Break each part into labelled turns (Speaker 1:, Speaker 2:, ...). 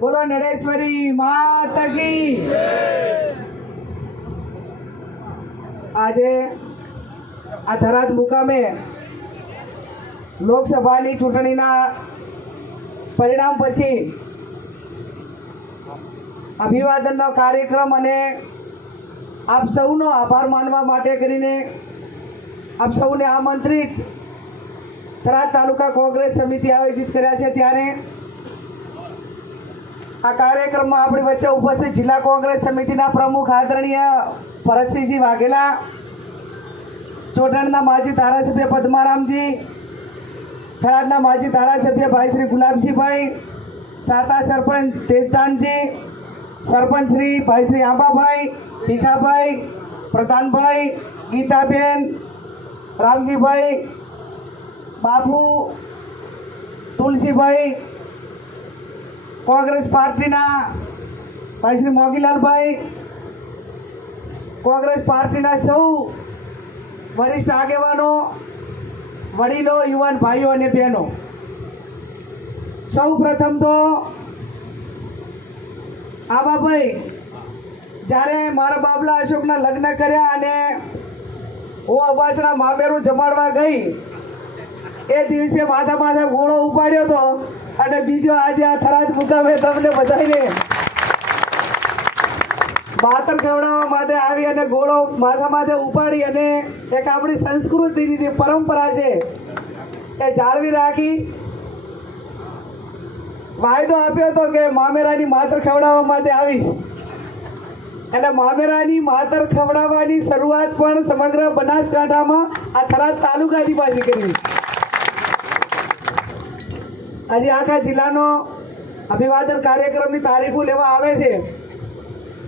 Speaker 1: બોલો નરેશ્વરી માત આજે આ ધરાજ મુકામે લોકસભાની ચૂંટણીના પરિણામ પછી અભિવાદનનો કાર્યક્રમ અને આપ સૌનો આભાર માનવા માટે કરીને આપ સૌને આમંત્રિત થરાદ તાલુકા કોંગ્રેસ સમિતિ આયોજિત કર્યા છે. ત્યારે આ કાર્યક્રમમાં આપણી વચ્ચે ઉપસ્થિત જિલ્લા કોંગ્રેસ સમિતિના પ્રમુખ આદરણીય ભરતસિંહજી વાઘેલા, ચોટણના માજી ધારાસભ્ય પદ્મારામજી, થરાદના માજી ધારાસભ્ય ભાઈ શ્રી ગુલાબજીભાઈ સાતા સરપંચ તેજદાનજી, સરપંચ શ્રી ભાઈ શ્રી આંબાભાઈ, ભીખાભાઈ, પ્રધાનભાઈ, ગીતાબેન, રામજીભાઈ, બાપુ, તુલસીભાઈ કોંગ્રેસ પાર્ટીના ભાઈ શ્રી મોગીલાલભાઈ, કોંગ્રેસ પાર્ટીના સૌ વરિષ્ઠ આગેવાનો, વડીલો, યુવાન ભાઈઓ અને બહેનો. સૌ પ્રથમ તો આબાભાઈ જ્યારે મારા બાબલા અશોકના લગ્ન કર્યા અને હું અવાસના મામેરું જમાડવા ગઈ, એ દિવસે માથા માથા ઘોડો ઉપાડ્યો હતો અને બીજો આજે આ થરાદ મુકામે તમને બધાને માતર ખવડાવવા માટે આવી અને ઘોડો માથા માથે ઉપાડી અને એક આપણી સંસ્કૃતિની જે પરંપરા છે, એ જાળવી રાખી. વાયદો આપ્યો હતો કે મામેરાની માતર ખવડાવવા માટે આવીશ. એટલે મામેરાની માતર ખવડાવવાની શરૂઆત પણ સમગ્ર બનાસકાંઠામાં આ થરાદ તાલુકાથી પાછી કરી આજે આખા જિલ્લાનો અભિવાદન કાર્યક્રમની તારીખો લેવા આવે છે.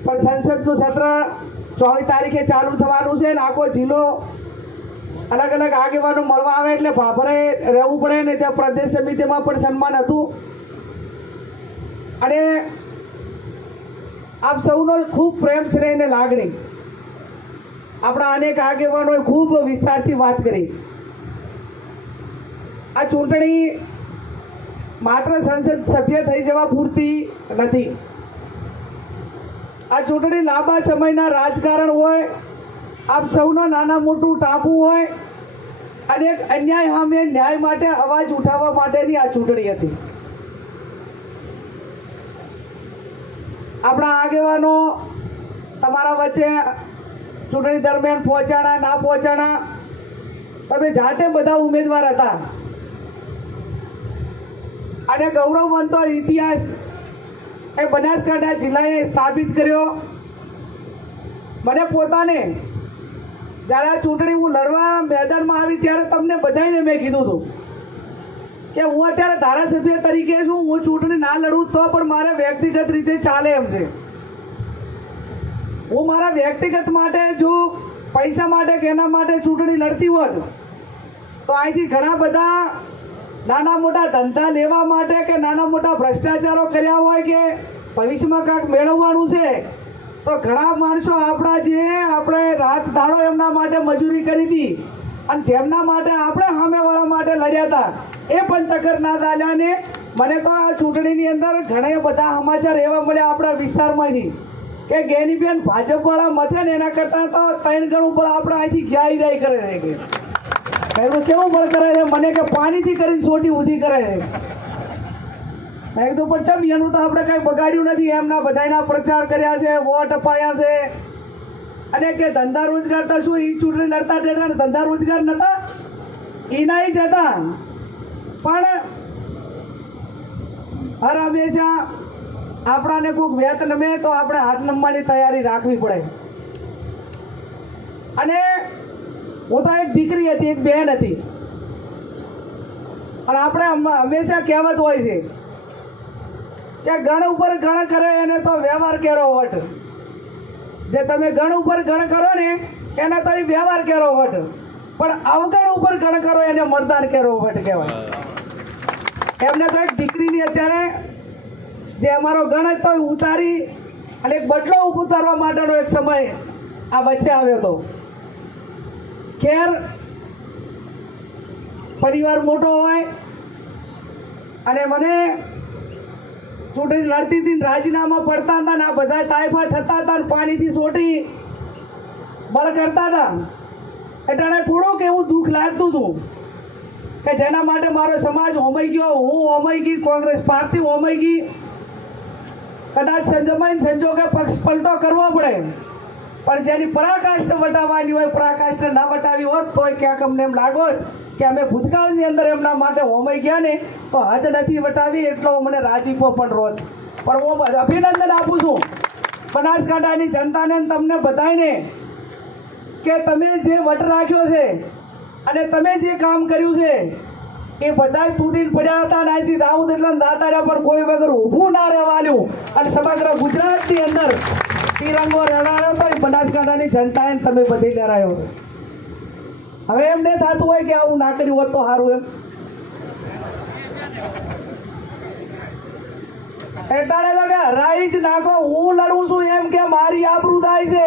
Speaker 1: પણ સંસદનું સત્ર ચોવીસ તારીખે ચાલુ થવાનું છે ને આખો જિલ્લો અલગ અલગ આગેવાનો મળવા આવે એટલે ભાભરે રહેવું પડે ને ત્યાં પ્રદેશ સમિતિમાં પણ સન્માન હતું. અને આપ સૌનો ખૂબ પ્રેમ, સ્નેહ અને લાગણી. આપણા અનેક આગેવાનોએ ખૂબ વિસ્તારથી વાત કરી. આ ચૂંટણી માત્ર સંસદ સભ્ય થઈ જવા પૂરતી નથી. આ ચૂંટણી લાંબા સમયના રાજકારણ હોય આપ સૌનો નાના મોટું ટાંપુ હોય, અને એક અન્યાય સામે ન્યાય માટે અવાજ ઉઠાવવા માટેની આ ચૂંટણી હતી. આપણા આગેવાનો તમારા વચ્ચે ચૂંટણી દરમિયાન પહોંચાણા, ના પહોંચાણા, તમે જાતે બધા ઉમેદવાર હતા. અને ગૌરવવંતો ઇતિહાસ એ બનાસકાંઠા જિલ્લાએ સ્થાપિત કર્યો. મને પોતાને જ્યારે આ ચૂંટણી હું લડવા મેદાનમાં આવી ત્યારે તમને બધાને મેં કીધું હતું કે હું અત્યારે ધારાસભ્ય તરીકે છું, હું ચૂંટણી ના લડું તો પણ મારે વ્યક્તિગત રીતે ચાલે એમ છે. હું મારા વ્યક્તિગત માટે જો પૈસા માટે કે એના માટે ચૂંટણી લડતી હોત, તો અહીંથી ઘણા બધા નાના મોટા ધંધા લેવા માટે કે નાના મોટા ભ્રષ્ટાચારો કર્યા હોય કે ભવિષ્યમાં કાંઈક મેળવવાનું છે, તો ઘણા માણસો આપણા જે આપણે રાત દાડો એમના માટે મજૂરી કરી હતી અને જેમના માટે આપણે સામેવાળા માટે લડ્યા હતા, એ પણ ટક્કર ના ચાલ્યા ને મને તો આ ચૂંટણીની અંદર ઘણા બધા સમાચાર એવા મળ્યા આપણા વિસ્તારમાંથી કે ગેનીબેન ભાજપવાળા મથે ને એના કરતાં તો ત્રણ ગણું પણ આપણે અહીંથી ગયા કરે છે મેં કેવો બળ કરે છે? મને કે પાણીથી કરીને સોટી ઊંધી કરે છે. મેં કીધું, પણ ચમ એનું તો આપણે કાંઈ બગાડ્યું નથી? એમના બધાના પ્રચાર કર્યા છે, વોટ અપાયા છે. અને કે ધંધા રોજગાર તો શું? એ ચૂંટણી લડતા જતા ધંધા રોજગાર નતા? એના જ હતા પણ હર હંમેશા આપણાને કોઈક વેત નમે તો આપણે હાથ નમવાની તૈયારી રાખવી પડે. અને હું તો એક દીકરી હતી, એક બહેન હતી. અને આપણે હમ- હંમેશા કહેવત હોય છે કે ગણ ઉપર ગણ કરે એને તો વ્યવહાર કેરો વટ જે તમે ગણ ઉપર ગણ કરો ને, એને તો વ્યવહાર કેરો વટ પણ અવગણ ઉપર ગણ કરો, એને મરદાન કેરો વટ કહેવાય. એમને તો એક દીકરીની અત્યારે જે અમારો ગણ તો ઉતારી અને એક બદલો ઉતારવા માટેનો એક સમય આ વચ્ચે આવ્યો હતો. ખેર પરિવાર મોટો હોય અને મને ચૂંટણી લડતી હતી રાજીનામા પડતા હતા ને આ બધા તાયફા થતા હતા ને પાણીથી સોટી બળ કરતા હતા. એટલે થોડુંક એવું દુઃખ લાગતું હતું કે જેના માટે મારો સમાજ હોમાઈ ગયો, હું હોમાઈ ગઈ, કોંગ્રેસ પાર્ટી હોમાઈ ગઈ. કદાચ સંજમાઈને સંજોગે પક્ષ પલટો કરવો પડે. પણ જેની પરાકાષ્ઠ વટાવવાની હોય, પરાકાષ્ઠ ના વટાવી હોત, તોય ક્યાંક અમને એમ લાગોત કે અમે ભૂતકાળની અંદર એમના માટે હોમાઈ ગયા ને, તો હદ નથી વટાવી એટલો મને રાજીપો પણ રોત પણ હું અભિનંદન આપું છું. બનાસકાંઠાની જનતાને તમને બધાને કે તમે જે વટ રાખ્યો છે અને તમે જે કામ કર્યું છે, એ બધા તૂટીને પડ્યા હતા અને આજથી દાઉદ એટલે દાતારા પર કોઈ વગર ઊભું ના રહેવાનું અને સમગ્ર ગુજરાતની અંદર તિરંગો લડાયો તો એ બનાસકાંઠાની જનતાએ ને તમે બધી લડાયો છે. હવે એમને થતું હોય કે આવું ના કર્યું હોત તો સારું એમ. એટલે તો કે હરાઈ જ નાખો, હું લડું છું એમ કે મારી આબરૂ થાય છે.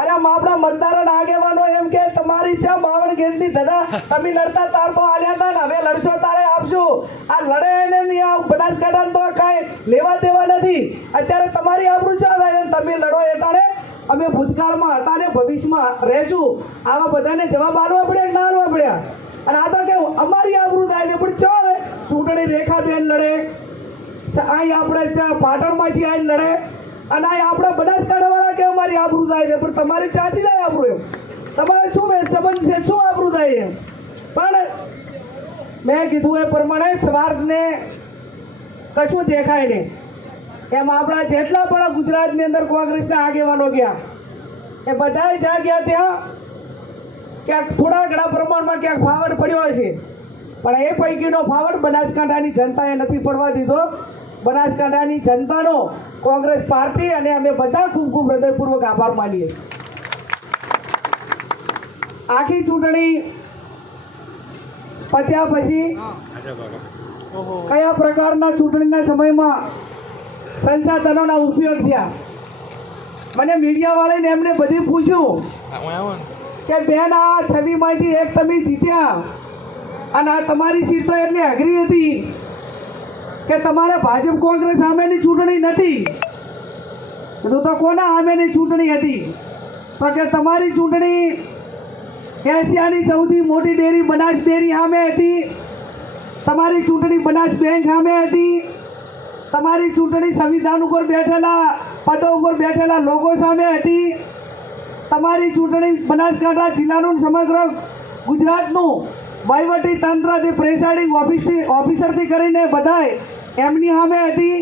Speaker 1: અરે આપણા મતદારો આગેવાનો એમ કે તમારી ચા બાવન ગેરથી દાદા તમે લડતા તાર તો આલ્યા હતા ને, હવે લડશો તારે આપશું. આ લડે એને નહીં આ બનાસકાંઠા તો કાંઈ લેવા દેવા નથી. અત્યારે તમારી આબરૂ ચા થાય તમે લડો એટલે અમે ભૂતકાળમાં હતા ને, ભવિષ્યમાં રહેશું. આવા બધાને જવાબ આલવા પડ્યા કે ના આલવા પડ્યા અને આ તો કેવું અમારી આબરૂ થાય છે, પણ ચાલે ચૂંટણી રેખાબેન લડે. અહીં આપણે ત્યાં પાટણમાંથી આવીને લડે. અને અહીં આપણે બનાસકાંઠાવાળા કે અમારી આબરૂ થાય છે? પણ તમારી ચાથી થાય આબરૂ એમ. તમારે શું બે સંબંધ છે? શું આબરૂ થાય એમ? પણ મેં કીધું એ પ્રમાણે સ્વાર્થને કશું દેખાય નહીં. એમ આપણા જેટલા પણ ગુજરાતની અંદર કોંગ્રેસના આગેવાનો ગયા, એ બધાય જ્યાં ગયા ત્યાં ક્યાંક થોડા ઘણા પ્રમાણમાં ક્યાંક ફાવટ પડ્યો હશે. પણ એ પૈકીનો ફાવટ બનાસકાંઠાની જનતાએ નથી પડવા દીધો. બનાસકાંઠાની જનતાનો કોંગ્રેસ પાર્ટી અને અમે બધા ખૂબ ખૂબ હૃદયપૂર્વક આભાર માનીએ આખી ચૂંટણી પત્યા પછી કયા પ્રકારના ચૂંટણીના સમયમાં સંસાધનોના ઉપયોગ થયા? મને મીડિયાવાળાને એમને બધી પૂછ્યું કે, બેન, આ છબીમાંથી એક તમે જીત્યા અને આ તમારી સીટ તો એટલી અઘરી હતી. કે તમારે ભાજપ કોંગ્રેસ સામેની ચૂંટણી નથી. કીધું તો કોના સામેની ચૂંટણી હતી? તો કે તમારી ચૂંટણી એશિયાની સૌથી મોટી ડેરી બનાસ ડેરી સામે હતી. તમારી ચૂંટણી બનાસ બેંક સામે હતી. તમારી ચૂંટણી સંવિધાન ઉપર બેઠેલા, પદો ઉપર બેઠેલા લોકો સામે હતી. તમારી ચૂંટણી બનાસકાંઠા જિલ્લાનું સમગ્ર ગુજરાતનું. વહીવટી તંત્રથી પ્રેસાઇડિંગ ઓફિસથી ઓફિસરથી કરીને બધાય એમની સામે હતી.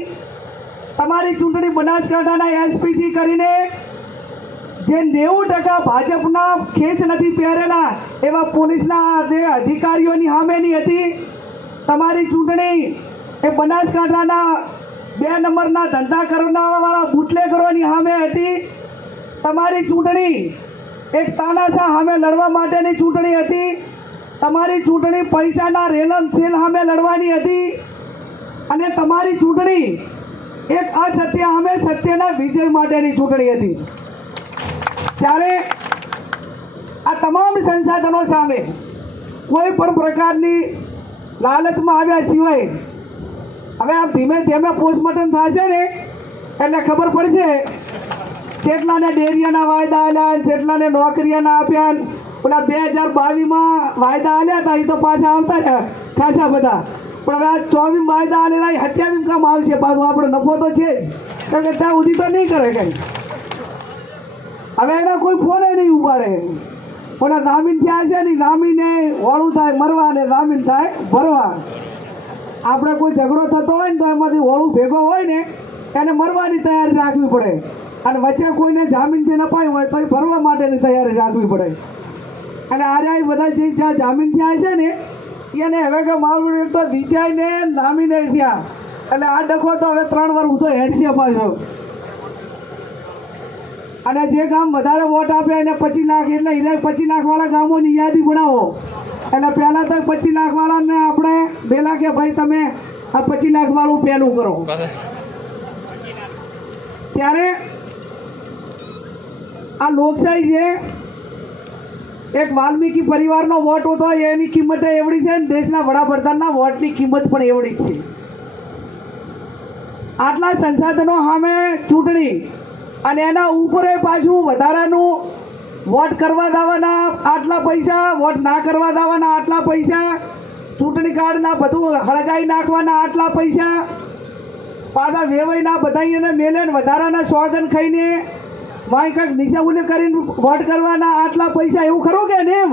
Speaker 1: તમારી ચૂંટણી બનાસકાંઠાના એસપીથી કરીને જે નેવું ટકા ભાજપના ખેંચ નથી પહેરેલા એવા પોલીસના જે અધિકારીઓની સામેની હતી. તમારી ચૂંટણી એ બનાસકાંઠાના બે નંબરના ધંધા કરનારવાળા બુટલેગરોની સામે હતી. તમારી ચૂંટણી એક તાનાશા સામે લડવા માટેની ચૂંટણી હતી. તમારી ચૂંટણી પૈસાના રેલન સેલ સામે લડવાની હતી અને તમારી ચૂંટણી એક અસત્ય સામે સત્યના વિજય માટેની ચૂંટણી હતી. ત્યારે આ તમામ સંસાધનો સામે કોઈ પણ પ્રકારની લાલચમાં આવ્યા સિવાય હવે આ ધીમે ધીમે પોસ્ટમોર્ટમ થશે ને, એટલે ખબર પડશે જેટલાને ડેરિયાના વાયદા આલ્યા, જેટલાને નોકરીઓના આપ્યા પેલા બે હજાર બાવીસમાં વાયદા આલ્યા હતા એ તો પાછા આવતા રહ્યા ખાસા બધા. પણ હવે આ ચોવીસ વાયદા આલેલા એ હત્યાવીમ કામ આવશે પાછું, આપણે નફો તો છે જ. કારણ કે ત્યાં સુધી તો નહીં કરે કંઈ. હવે એના કોઈ ફોને નહીં ઉપાડે. ઓલા જામીન થયા છે ને જામીને હોળું થાય, મરવા ને જામીન થાય, ભરવા. આપણે કોઈ ઝઘડો થતો હોય ને, તો એમાંથી હોળું ભેગો હોય ને, એને મરવાની તૈયારી રાખવી પડે. અને વચ્ચે કોઈને જામીનથી નપાયું હોય તો એ ભરવા માટેની તૈયારી રાખવી પડે. અને આજે બધા જે જ્યાં જામીન થયા છે ને, એને હવે કે મારું તો વિદ્યાય ને જામીને થયા. એટલે આ ડખો તો હવે ત્રણ વાર હું તો હેડશે પાછો. અને જે ગામ વધારે વોટ આપે એને પચીસ લાખ એટલે એને પચીસ લાખ વાળા ગામોની યાદી બનાવો. એટલે પહેલાં તો પચીસ લાખવાળાને આપણે બે લાખે ભાઈ તમે આ પચીસ લાખ વાળું પહેલું કરો. ત્યારે આ લોકશાહી છે એક વાલ્મીકી પરિવારનો વોટ હતો એની કિંમત એવડી છે ને દેશના વડાપ્રધાનના વોટની કિંમત પણ એવડી જ છે. આટલા સંસાધનો સામે ચૂંટણી અને એના ઉપર પાછું વધારાનું વોટ કરવા દાવાના આટલા પૈસા, વોટ ના કરવા દાવાના આટલા પૈસા, ચૂંટણી કાર્ડના બધું હળગાઈ નાખવાના આટલા પૈસા પાછા વેવાઈના બધા એને મેલે વધારાના સ્વાગન ખાઈને વાંય કંઈક નિશાઉને કરીને વોટ કરવાના આટલા પૈસા, એવું ખરું કે ને એમ?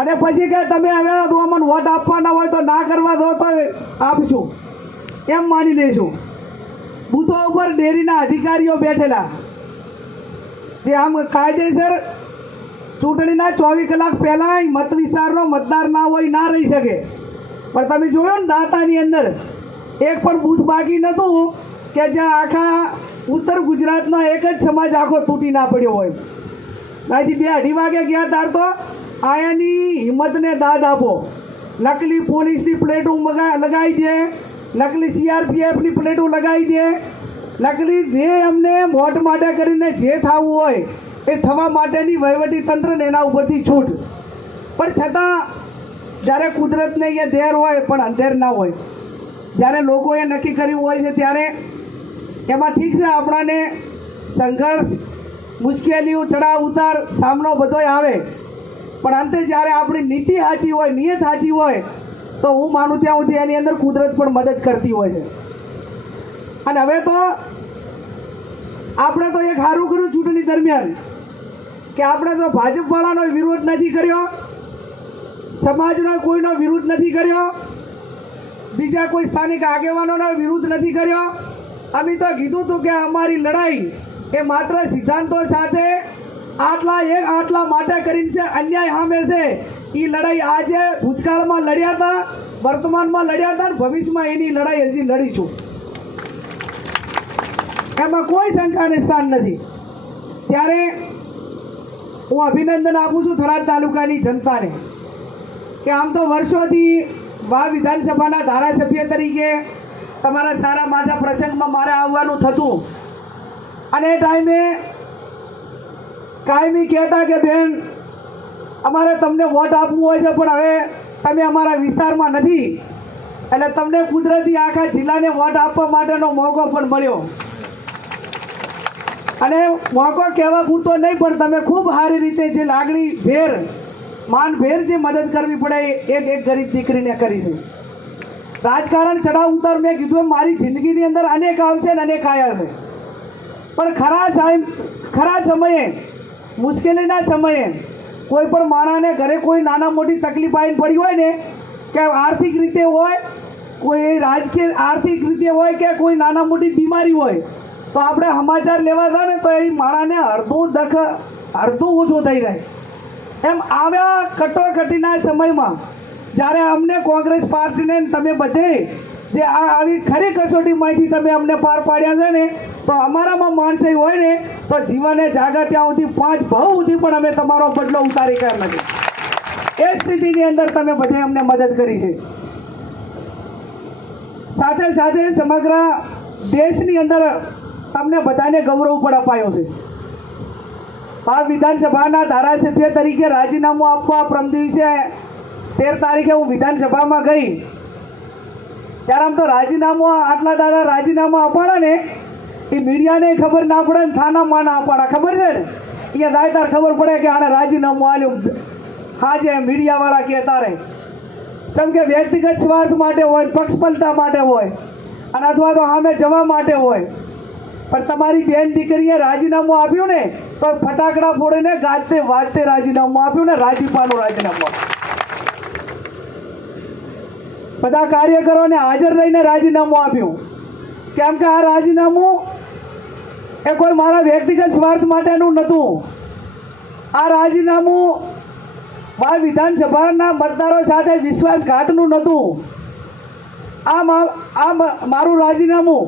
Speaker 1: અને પછી કે તમે હવે તો અમને વોટ આપવાના હોય તો ના કરવા દો તો આપશું. એમ માની લઈશું. બૂથો ઉપર ડેરીના અધિકારીઓ બેઠેલા. જે આમ કાયદેસર ચૂંટણીના ચોવીસ કલાક પહેલાં મત વિસ્તારનો મતદાર ના હોય, ના રહી શકે. પણ તમે જોયો ને દાતાની અંદર, એક પણ બૂથ બાકી નહોતું કે જ્યાં આખા ઉત્તર ગુજરાતનો એક જ સમાજ આખો તૂટી ના પડ્યો હોય. અહીંથી બે અઢી વાગે ગયા તાર તો આયાની હિંમતને દાદ આપો. નકલી પોલીસની પ્લેટો લગાવી દે. નકલી સીઆરપીએફની પ્લેટો લગાવી દે. નકલી જે અમને મોટ માટે કરીને જે થવું હોય એ થવા માટેની વહીવટી તંત્રને એના ઉપરથી છૂટ. પણ છતાં જ્યારે કુદરતને અહીંયા ધેર હોય પણ અંધેર ના હોય. જ્યારે લોકોએ નક્કી કર્યું હોય છે ત્યારે એમાં ઠીક છે, આપણાને સંઘર્ષ મુશ્કેલીઓ, ચડાવ, ઉતાર, સામનો બધોય આવે. પણ અંતે જ્યારે આપણી નીતિ સાચી હોય, નિયત સાચી હોય, તો હું માનું ત્યાં સુધી એની અંદર કુદરત પણ મદદ કરતી હોય છે. અને હવે તો આપણે તો એક સારું કર્યું ચૂંટણી દરમિયાન, કે આપણે તો ભાજપવાળાનો વિરોધ નથી કર્યો, સમાજનો કોઈનો વિરોધ નથી કર્યો, બીજા કોઈ સ્થાનિક આગેવાનોનો વિરોધ નથી કર્યો અમે તો કીધું હતું કે અમારી લડાઈ એ માત્ર સિદ્ધાંતો સાથે આટલા એક આટલા માટે કરીને છે, અન્યાય સામે છે. એ લડાઈ આજે ભૂતકાળમાં લડ્યા હતા, વર્તમાનમાં લડ્યા હતા ભવિષ્યમાં એની લડાઈ હજી લડીશું. એમાં કોઈ શંકાને સ્થાન નથી. ત્યારે હું અભિનંદન આપું છું થરાદ તાલુકાની જનતાને કે આમ તો વર્ષોથી વા વિધાનસભાના ધારાસભ્ય તરીકે તમારા સારા માટા પ્રસંગમાં મારે આવવાનું થતું. અને એ ટાઈમે કાયમી કહેતા કે, બેન, અમારે તમને વોટ આપવું હોય છે, પણ હવે તમે અમારા વિસ્તારમાં નથી. એટલે તમને કુદરતી આખા જિલ્લાને વોટ આપવા માટેનો મોકો પણ મળ્યો. અને મોકો કહેવા પૂરતો નહીં, પણ તમે ખૂબ સારી રીતે જે લાગણી ભેર માન ભેર જે મદદ કરવી પડે, એ એક એક ગરીબ દીકરીને કરી છે. રાજકારણ ચડાવ ઉતાર મેં કીધું મારી જિંદગીની અંદર અનેક આવશે ને અનેક આવ્યા છે. પણ ખરા સાહેબ, ખરા સમયે, મુશ્કેલીના સમયે કોઈ પણ માણસને ઘરે કોઈ નાના મોટી તકલીફ આવીને પડી હોય ને, કે આર્થિક રીતે હોય, કોઈ રાજકીય આર્થિક રીતે હોય કે કોઈ નાના મોટી બીમારી હોય, તો આપણે સમાચાર લેવા થાય ને તો એ માણસને અડધું દખ, અડધું ઓછું થઈ જાય. એમ આવ્યા કટોકટીના સમયમાં જ્યારે અમને કોંગ્રેસ પાર્ટીને તમે બધે જે આ આવી ખરી કસોટીમાંથી તમે અમને પાર પાડ્યા છે ને, તો અમારામાં માણસે હોય ને, તો જીવને જાગા ત્યાં સુધી પાંચ ભાવ સુધી પણ અમે તમારો બદલો ઉતારી કર નથી. એ સ્થિતિની અંદર તમે બધે અમને મદદ કરી છે. સાથે સાથે સમગ્ર દેશની અંદર તમને બધાને ગૌરવ પણ અપાયો છે. આ વિધાનસભાના ધારાસભ્ય તરીકે રાજીનામું આપવા પ્રમ દિવસે તેર તારીખે હું વિધાનસભામાં ગઈ. ત્યારે આમ તો રાજીનામું આટલા દાડા રાજીનામું આપવાના ને, એ મીડિયાને ખબર ના પડે ને થાનામાં ના આપવાના ખબર છે ને? અહીંયા દાયતાર ખબર પડે કે આને રાજીનામું આલ્યું. હા જે મીડિયાવાળા કે તારે. જેમ કે વ્યક્તિગત સ્વાર્થ માટે હોય પક્ષપલટા માટે હોય. અને અથવા તો સામે જવા માટે હોય. પણ તમારી બેન દીકરીએ રાજીનામું આપ્યું ને, તો ફટાકડા ફોડીને ગાજતે વાજતે રાજીનામું આપ્યું ને, રાજીપાનું રાજીનામું બધા કાર્યકરોને હાજર રહીને રાજીનામું આપ્યું. કેમ કે આ રાજીનામું એ કોઈ મારા વ્યક્તિગત સ્વાર્થ માટેનું નહોતું. આ રાજીનામું મારા વિધાનસભાના મતદારો સાથે વિશ્વાસઘાતનું નહોતું. આ આ મારું રાજીનામું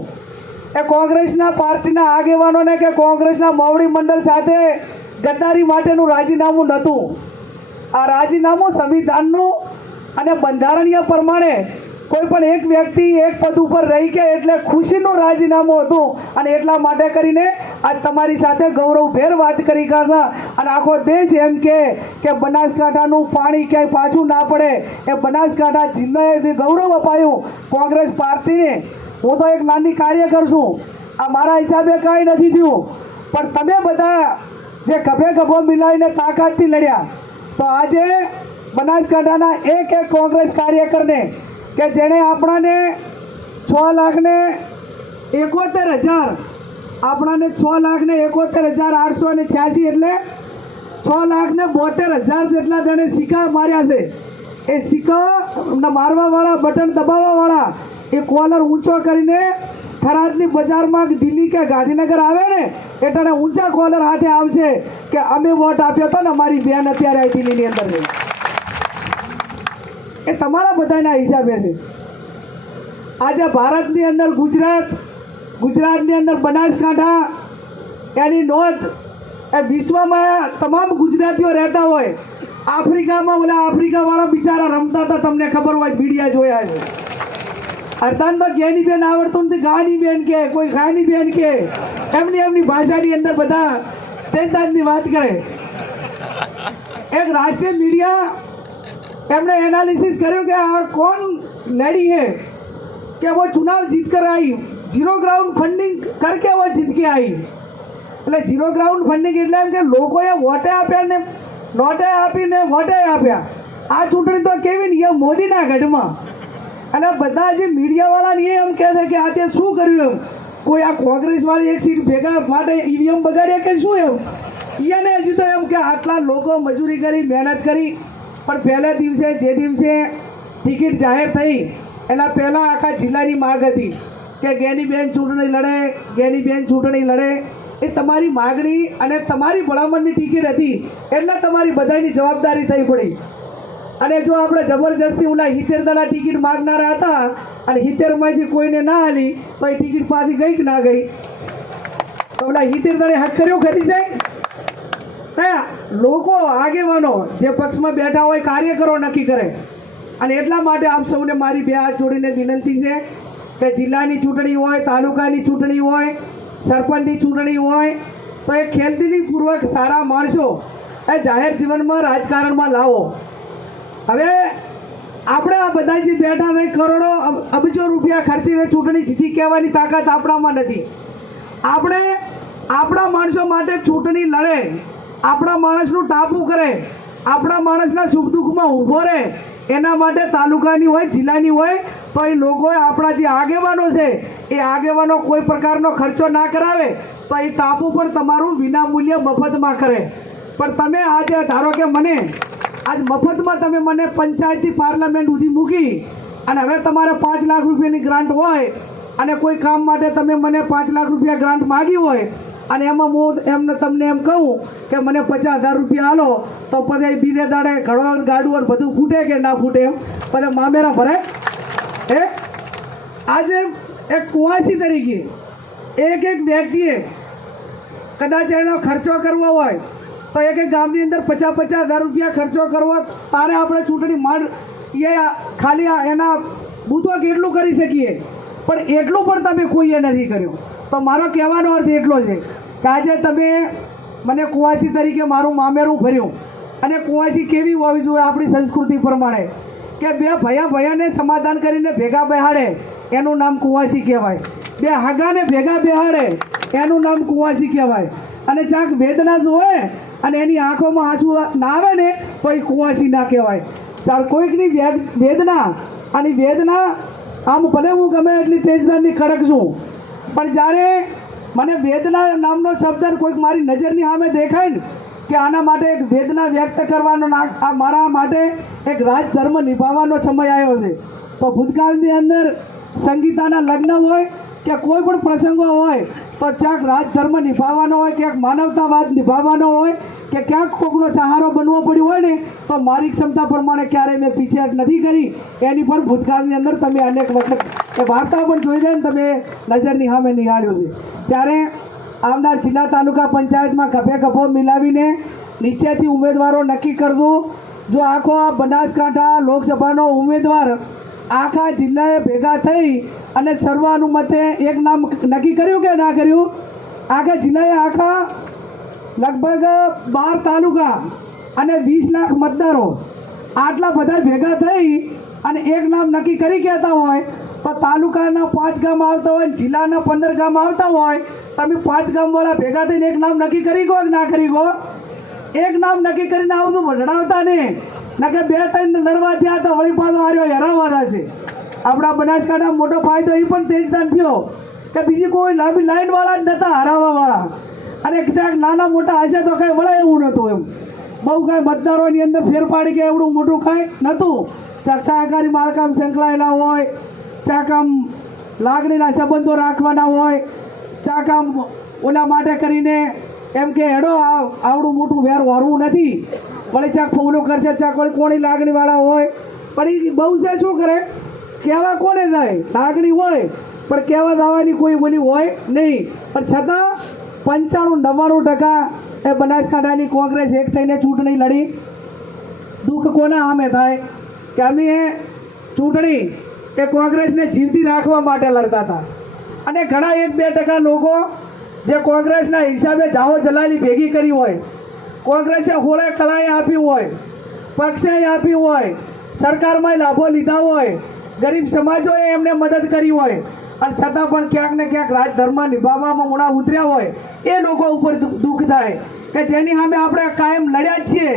Speaker 1: એ કોંગ્રેસના પાર્ટીના આગેવાનોને કે કોંગ્રેસના મોવડી મંડળ સાથે ગદ્દારી માટેનું રાજીનામું નહોતું. આ રાજીનામું સંવિધાનનું અને બંધારણીય પ્રમાણે કોઈ પણ એક વ્યક્તિ એક પદ ઉપર રહી કે એટલે ખુશીનું રાજીનામું હતું અને એટલા માટે કરીને આજ તમારી સાથે ગૌરવભેર વાત કરી કાશા અને આખો દેશ એમ કે કે બનાસકાંઠાનું પાણી ક્યાંય પાછું ના પડે એ બનાસકાંઠા જિલ્લાએ ગૌરવ અપાયું. કોંગ્રેસ પાર્ટીને હું તો એક નાની કાર્યકર છું. આ મારા હિસાબે કાંઈ નથી થયું. પણ તમે બધા જે ખભે ગભો મિલાવીને તાકાતથી લડ્યા. તો આજે બનાસકાંઠાના એક એક કોંગ્રેસ કાર્યકરને કે જેણે આપણાને છ લાખને એકોતેર હજાર, આપણાને છ લાખને એકોતેર હજાર આઠસો અને છ્યાસી એટલે છ લાખને બોતેર હજાર જેટલા તેણે સિક્કા માર્યા છે. એ સિક્કા મારવાવાળા, બટન દબાવવાવાળા, એ કોલર ઊંચો કરીને થરાદની બજારમાં દિલ્હી કે ગાંધીનગર આવે ને એટલે ઊંચા કોલર હાથે આવશે કે અમે વોટ આપ્યો હતો ને અમારી બેન અત્યારે આવી દિલ્હીની અંદર છે એ તમારા બધાના હિસાબે છે. આજે ભારતની અંદર ગુજરાત, ગુજરાતની અંદર બનાસકાંઠા, એની નોંધ, એ વિશ્વમાં તમામ ગુજરાતીઓ રહેતા હોય, આફ્રિકામાં ઓલા આફ્રિકાવાળા બિચારા રમતા હતા, તમને ખબર હોય, મીડિયા જોયા છે. અર્થાન તો ગેની બેન આવડતું નથી, ગાની બેન કે, કોઈ ખાની બેન કે, એમની એમની ભાષાની અંદર બધા તેજદારની વાત કરે. એક રાષ્ટ્રીય મીડિયા એમણે એનાલિસિસ કર્યું કે આ કોણ લેડી है कि वो चुनाव जीत कर आई जीरो ग्राउंड फंडिंग करके वो जीत के आई એટલે ઝીરો ગ્રાઉન્ડ ફંડિંગ એટલે એમ કે લોકોએ વોટે આપ્યા ને નોટે આપીને વોટે આપ્યા આ ચૂંટણી તો કેવી ને એ મોદીના ગઢમાં અને બધા જે મીડિયાવાળા ને એ એમ કહે છે કે આ તે શું કર્યું એમ કોઈ આ કોંગ્રેસવાળી એક સીટ ભેગા માટે ઈવીએમ બગાડ્યા કે શું એમ એને હજી તો એમ કે આટલા લોકો મજૂરી કરી મહેનત કરી પણ પહેલા દિવસે, જે દિવસે ટિકિટ જાહેર થઈ, એના પહેલાં આખા જિલ્લાની માગ હતી કે ગેનીબેન ચૂંટણી લડે ગેનીબેન ચૂંટણી લડે. એ તમારી માગણી અને તમારી ભલામણની ટિકિટ હતી એટલે તમારી બધાની જવાબદારી થઈ પડી. અને જો આપણે જબરજસ્તી ઓલા હિતેર દડા ટિકિટ માગનારા હતા અને હિતેરમાંથી કોઈને ના હાલી તો એ ટિકિટ પાછી ગઈ કે ના ગઈ. તો ઓલા હિતેર દળે હક કર્યો ખરી ના લોકો આગેવાનો જે પક્ષમાં બેઠા હોય, કાર્યકરો નક્કી કરે. અને એટલા માટે આપ સૌને મારી બે હાથ જોડીને વિનંતી છે કે જિલ્લાની ચૂંટણી હોય, તાલુકાની ચૂંટણી હોય, સરપંચની ચૂંટણી હોય, તો એ ખેલદીલીપૂર્વક સારા માણસો એ જાહેર જીવનમાં રાજકારણમાં લાવો. હવે આપણે આ બધા જે બેઠા ને કરોડો અબ- અબજો રૂપિયા ખર્ચીને ચૂંટણી જીતી કહેવાની તાકાત આપણામાં નથી. આપણે આપણા માણસો માટે ચૂંટણી લડે. આપણા માણસનું ટાપુ કરે, આપણા માણસના સુખ દુઃખમાં ઊભો રહે, એના માટે તાલુકાની હોય, જિલ્લાની હોય તો એ લોકોએ આપણા જે આગેવાનો છે, એ આગેવાનો કોઈ પ્રકારનો ખર્ચો ના કરાવે, તો એ ટાપુ પણ તમારું વિનામૂલ્ય મફતમાં કરે. પણ તમે આજે, ધારો કે મને, આજ મફતમાં તમે મને પંચાયતથી પાર્લામેન્ટ સુધી મૂકી, અને હવે તમારે પાંચ લાખ રૂપિયાની ગ્રાન્ટ હોય, અને કોઈ કામ માટે તમે મને પાંચ લાખ રૂપિયા ગ્રાન્ટ માગી હોય અને એમાં હું એમને તમને એમ કહું કે મને પચાસ હજાર રૂપિયા આલો, તો પછી બીજે દાડે ઘડો ગાડું બધું ફૂટે કે ના ફૂટે એમ? પછી મામેરા ભરે. હે આજે એક કુવાસી તરીકે એક એક વ્યક્તિએ કદાચ એનો ખર્ચો કરવો હોય, તો એક એક ગામની અંદર પચાસ પચાસ હજાર રૂપિયા ખર્ચો કરવો, તારે આપણે ચૂંટણી માંડ એ ખાલી એના બૂથો કેટલું કરી શકીએ? પણ એટલું પણ તમે કોઈએ નથી કર્યું. તો મારો કહેવાનો અર્થ એટલો છે કે આજે તમે મને કુવાસી તરીકે મારું મામેરું ભર્યું. અને કુવાસી કેવી હોવી જોઈએ આપણી સંસ્કૃતિ પ્રમાણે? કે બે ભયા ભયાને સમાધાન કરીને ભેગા બેહાડે, એનું નામ કુવાસી કહેવાય. બે હાગાને ભેગા બેહાડે, એનું નામ કુવાસી કહેવાય. અને જ્યાં વેદના જોવે અને એની આંખોમાં આંસુ ના આવે ને, તો એ કુવાસી ના કહેવાય. ત્યારે કોઈકની વેદના, અને વેદના, આમ ભલે હું ગમે એટલી તેજદારની કડક છું, પણ જ્યારે મને વેદના નામનો શબ્દ કોઈક મારી નજરની સામે દેખાય ને, કે આના માટે એક વેદના વ્યક્ત કરવાનો આ મારા માટે એક રાજધર્મ નિભાવવાનો સમય આવ્યો છે. તો ભૂતકાળની અંદર સંગીતાના લગ્ન હોય કે કોઈ પણ પ્રસંગો હોય, તો ક્યાંક રાજધર્મ નિભાવવાનો હોય, ક્યાંક માનવતાવાદ નિભાવવાનો હોય કે ક્યાંક કોકનો સહારો બનવો પડ્યો હોય ને, તો મારી ક્ષમતા પ્રમાણે ક્યારેય મેં પીછેહટ નથી કરી. એની પણ ભૂતકાળની અંદર તમે અનેક વખત એ વાર્તાઓ પણ જોઈ જાય ને, તમે નજરની સામે નિહાળ્યો છે. ત્યારે આવનાર જિલ્લા તાલુકા પંચાયતમાં ખભે ખભો મિલાવીને નીચેથી ઉમેદવારો નક્કી કરજો. જો આખો આ બનાસકાંઠા લોકસભાનો ઉમેદવાર આખા જિલ્લાએ ભેગા થઈ અને સર્વાનુમતે એક નામ નક્કી કર્યું કે ના કર્યું? આખા જિલ્લાએ આખા લગભગ બાર તાલુકા અને વીસ લાખ મતદારો આટલા બધા ભેગા થઈ અને એક નામ નક્કી કરી કહેતા હોય, તો તાલુકાના પાંચ ગામ આવતા હોય જિલ્લાના પંદર ગામ આવતા હોય, તમે પાંચ ગામવાળા ભેગા થઈને એક નામ નક્કી કરી ગો ના કરી ગો? એક નામ નક્કી કરીને આવું વઢડાવતા નહીં. ના કે બે ત્રણ લડવા થયા તો વળી પાછો હાર્યો હરાવાતા છે આપણા બનાસકાંઠા મોટો ફાયદો એ પણ તેજદાન થયો કે બીજી કોઈ લાંબી લાઈનવાળા જ નહોતા હરાવવાવાળા અને ક્યાંક નાના મોટા હશે તો કંઈ વળે એવું નહોતું એમ. બહુ કાંઈ મતદારોની અંદર ફેરફાડી કે એવડું મોટું કાંઈ નહોતું. ચાક સહકારી માળખામ સંકળાયેલા હોય, ચાક આમ લાગણીના સંબંધો રાખવાના હોય, ચાક આમ ઓલા માટે કરીને એમ કે હેડો આવડું મોટું વેર વરવું નથી. વળી ચાક ફૂલો કરશે, ચાક વળી કોણી લાગણીવાળા હોય. પણ એ બહુ છે શું કરે? કહેવા કોને જાય? લાગણી હોય, પણ કહેવા દાવાની કોઈ બોલી હોય નહીં. પણ છતાં પંચાણું, નવ્વાણું ટકા એ બનાસકાંઠાની કોંગ્રેસ એક થઈને ચૂંટણી લડી. દુઃખ કોના સામે થાય? કે અમે એ ચૂંટણી એ કોંગ્રેસને જીવતી રાખવા માટે લડતા હતા. અને ઘણા એક બે ટકા લોકો જે કોંગ્રેસના હિસાબે જાહો જલાલી ભેગી કરી હોય, કોંગ્રેસે હોળે કળાએ આપી હોય, પક્ષે આપ્યું હોય, સરકારમાં લાભો લીધા હોય, ગરીબ સમાજોએ એમને મદદ કરી હોય અને છતાં પણ ક્યાંક ને ક્યાંક રાજધર્મ નિભાવવામાં ઉણા ઉતર્યા હોય, એ લોકો ઉપર દુઃખ થાય. કે જેની સામે આપણે કાયમ લડ્યા જ છીએ,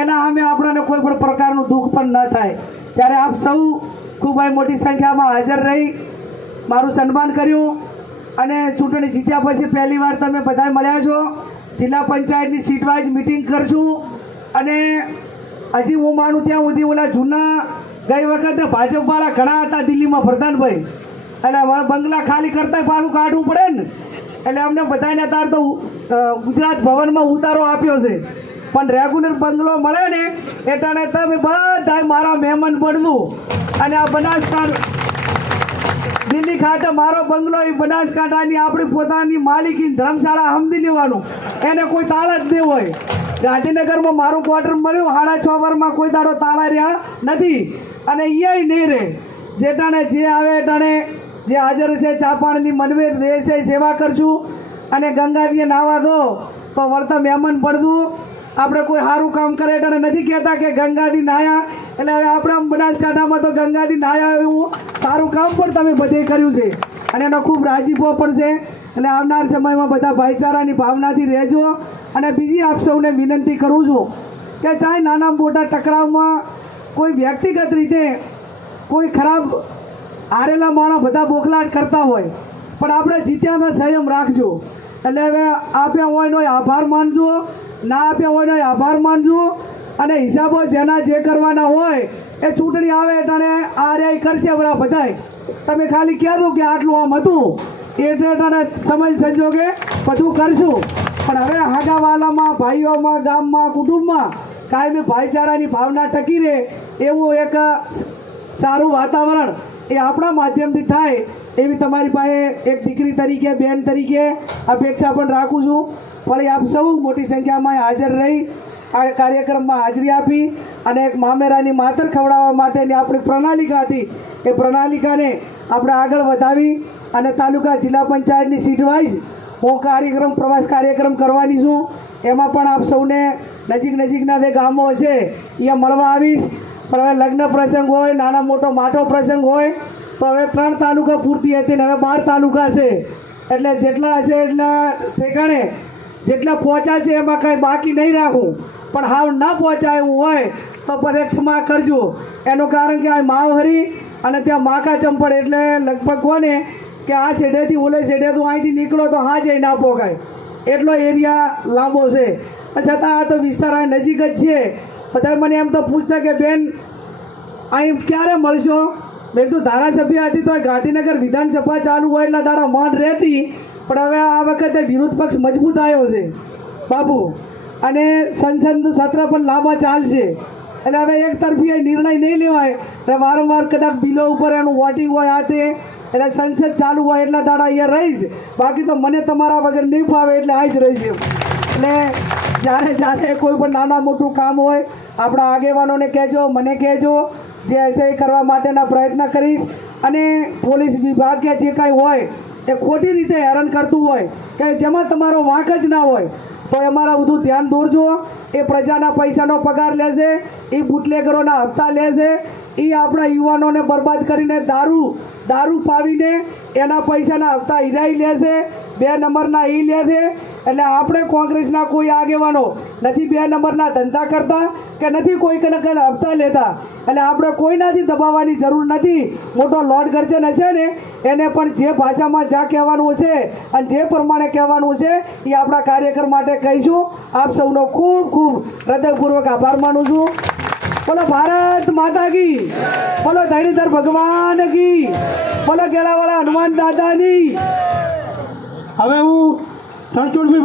Speaker 1: એના સામે આપણને કોઈ પણ પ્રકારનું દુઃખ પણ ન થાય. ત્યારે આપ સૌ ખૂબ મોટી સંખ્યામાં હાજર રહી, મારું સન્માન કર્યું અને ચૂંટણી જીત્યા પછી પહેલીવાર તમે બધા મળ્યા છો. જિલ્લા પંચાયતની સીટ વાઇઝ મિટિંગ કરશું અને હજી હું માનું ત્યાં સુધી ઓલા જૂના ગઈ વખતે ભાજપવાળા ઘણા હતા દિલ્હીમાં પ્રધાનભાઈ. એટલે અમારા બંગલા ખાલી કરતા પાછું કાઢવું પડે ને. એટલે અમને બધાને તાર તો ગુજરાત ભવનમાં ઉતારો આપ્યો છે. પણ રેગ્યુલર બંગલો મળે ને એટલે તમે બધા મારા મહેમાન બનવું અને આ બનાસકાંઠા, દિલ્હી ખાતે મારો બંગલો એ બનાસકાંઠાની આપણી પોતાની માલિકી ધર્મશાળા સમજી લેવાનું. એને કોઈ તાળ જ નહીં હોય. ગાંધીનગરમાં મારું ક્વાર્ટર મળ્યું, સાડા છ વારમાં કોઈ દાડો તાળા રહ્યા નથી. અને અહીંયા નહીં રહે. જેટાણે જે આવે એટાણે જે હાજર છે ચાપાણની મનવેર દેશે સેવા કરશું અને ગંગાજીએ નાવા દો તો વળતા મહેમાન પડતું આપણે કોઈ સારું કામ કરે એટલે નથી કહેતા કે ગંગાજી નાયા. એટલે હવે આપણા બનાસકાંઠામાં તો ગંગાજી નાયા એવું સારું કામ પણ તમે બધે કર્યું છે. અને એનો ખૂબ રાજીપો પણ છે. એટલે આવનાર સમયમાં બધા ભાઈચારાની ભાવનાથી રહેજો. અને બીજી આપ સૌને વિનંતી કરું છું કે ચાહે નાના મોટા ટકરાવમાં કોઈ વ્યક્તિગત રીતે કોઈ ખરાબ હારેલા માણસ બધા બોખલાટ કરતા હોય. પણ આપણે જીત્યાને સંયમ રાખજો. એટલે હવે આપ્યા હોય નો આભાર માનજો. ના આપ્યા હોય નો આભાર માનજો. અને હિસાબો જેના જે કરવાના હોય, એ ચૂંટણી આવે એટલે આ કરશે બધા બધાય. તમે ખાલી કહેજો કે આટલું આમ હતું. એટલે તને સમય સંજોગે બધું કરશું. પણ હવે હાગાવાલામાં, ભાઈઓમાં, ગામમાં, કુટુંબમાં કાયમી ભાઈચારાની ભાવના ટકી રહે એવું એક સારું વાતાવરણ એ આપણા માધ્યમથી થાય એવી તમારી પાસે એક દીકરી તરીકે, બેન તરીકે અપેક્ષા પણ રાખું છું. વળી આપ સૌ મોટી સંખ્યામાં હાજર રહી, આ કાર્યક્રમમાં હાજરી આપી અને એક મામેરાની માતર ખવડાવવા માટેની આપણી પ્રણાલિકા હતી. એ પ્રણાલિકાને આપણે આગળ વધાવી અને તાલુકા જિલ્લા પંચાયતની સીટ વાઇઝ હું કાર્યક્રમ, પ્રવાસ કાર્યક્રમ કરવાની છું. એમાં પણ આપ સૌને નજીક નજીકના જે ગામો હશે એ મળવા આવીશ. પણ હવે લગ્ન પ્રસંગ હોય, નાના મોટો માટો પ્રસંગ હોય, તો હવે ત્રણ તાલુકા પૂરતી હતી ને હવે બાર તાલુકા છે. એટલે જેટલા હશે એટલા ઠેકાણે, જેટલા પહોંચાશે એમાં કાંઈ બાકી નહીં રાખું. પણ હાવ ના પહોંચાય એવું હોય, તો પછી ક્ષમા કરજો. એનું કારણ કે આ માવહરી અને ત્યાં માકા ચંપડ એટલે લગભગ કોને કે આ શેઢેથી ઓલે શેઢે તો અહીંથી નીકળો તો હા જઈ ના પોકાય એટલો એરિયા લાંબો છે. છતાં આ તો વિસ્તાર નજીક જ છે. બધા મને એમ તો પૂછતા કે બેન, અહીં ક્યારે મળશો? મેં કીધું, ધારાસભ્ય હતી તો ગાંધીનગર વિધાનસભા ચાલુ હોય એટલા દાડા માંડ રહેતી, પણ હવે આ વખતે વિરોધ પક્ષ મજબૂત આવ્યો છે. બાબુ અને સંસદનું સત્ર પણ લાંબા ચાલશે. એટલે હવે એક તરફી નિર્ણય નહીં લેવાય, એટલે વારંવાર કદાચ બિલો ઉપર એનું વોટિંગ હોય આ તે, એટલે સંસદ ચાલુ હોય એટલા દાડા અહીંયા રહીશ. બાકી તો મને તમારા વગર નહીં ફાવે એટલે આ જ રહીશ એટલે જ્યારે જ્યારે કોઈ પણ નાના મોટું કામ હોય, આપણા આગેવાનોને કહેજો, મને કહેજો, જે હશે એ કરવા માટેના પ્રયત્ન કરીશ અને પોલીસ વિભાગ જે કાંઈ હોય, એ ખોટી રીતે હેરાન કરતું હોય, કે જેમાં તમારો વાંક જ ના હોય, તો અમારા બધું ધ્યાન દોરજો. એ પ્રજાના પૈસાનો પગાર લેશે એ બુટલેગરોના હપ્તા લેશે એ આપણા યુવાનોને બરબાદ કરીને દારૂ દારૂ પાવીને એના પૈસાના હપ્તા હિરાઈ લે છે બે નંબરના એ લે છે. એટલે આપણે કોંગ્રેસના કોઈ આગેવાનો નથી બે નંબરના ધંધા કરતા કે નથી કોઈ કને કને હપ્તા લેતા. એટલે આપણે કોઈનાથી દબાવવાની જરૂર નથી. મોટો લોર્ડ ગર્જન હશે ને, એને પણ જે ભાષામાં જ્યાં કહેવાનું છે અને જે પ્રમાણે કહેવાનું છે, એ આપણા કાર્યકર માટે કહીશું. આપ સૌનો ખૂબ ખૂબ હૃદયપૂર્વક આભાર માનું છું. બોલો, ભારત માતા કી. બોલો, ધણીધર ભગવાન કી. બોલો, ગેલાવાળા હનુમાન દાદાની.
Speaker 2: હવે હું રણછોડભાઈ